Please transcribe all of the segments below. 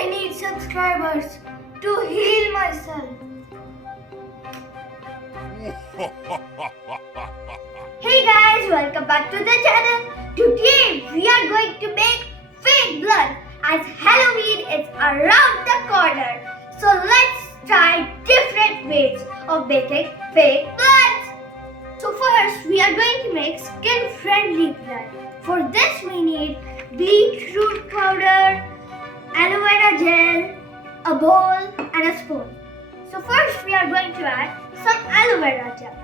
I need subscribers to heal myself. Hey guys, welcome back to the channel. Today we are going to make fake blood as Halloween is around the corner. So let's try different ways of making fake blood. So first we are going to make skin friendly blood. For this we need beetroot powder, aloe vera gel, a bowl and a spoon. So first we are going to add some aloe vera gel.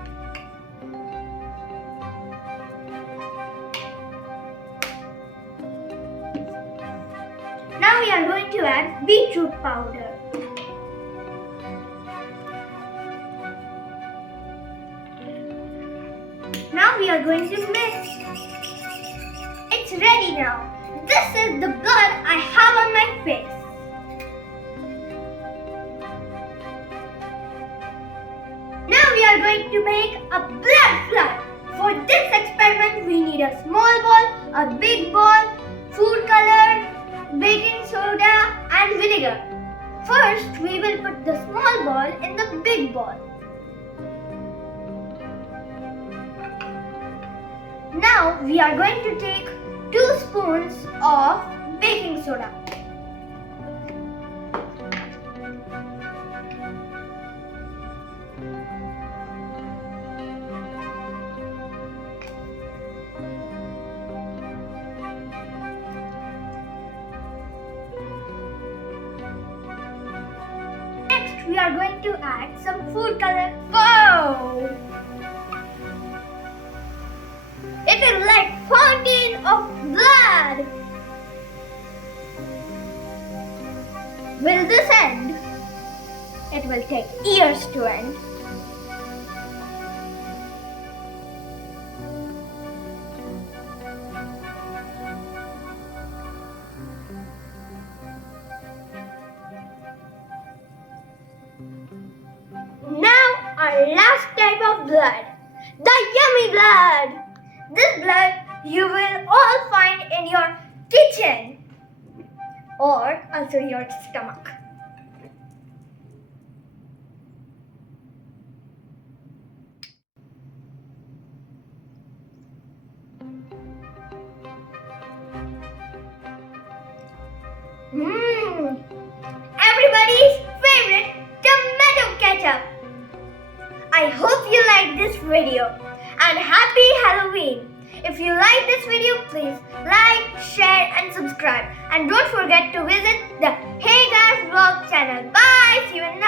Now we are going to add beetroot powder. Now we are going to mix. It's ready now. This is the blood I have on my face. Now we are going to make a blood flood. For this experiment we need a small ball, a big ball, food color, baking soda and vinegar. First we will put the small ball in the big ball. Now we are going to take 2 spoons of baking soda. Next we are going to add some food color. Wow! It is like fountain of blood. Will this end? It will take years to end. Now our last type of blood, the yummy blood. This blood you will all find in your kitchen or also your stomach. Everybody's favorite tomato ketchup. I hope you liked this video and happy Halloween. If you like this video, please like, share and subscribe. And don't forget to visit the Hey Guys Vlog channel. Bye! See you in the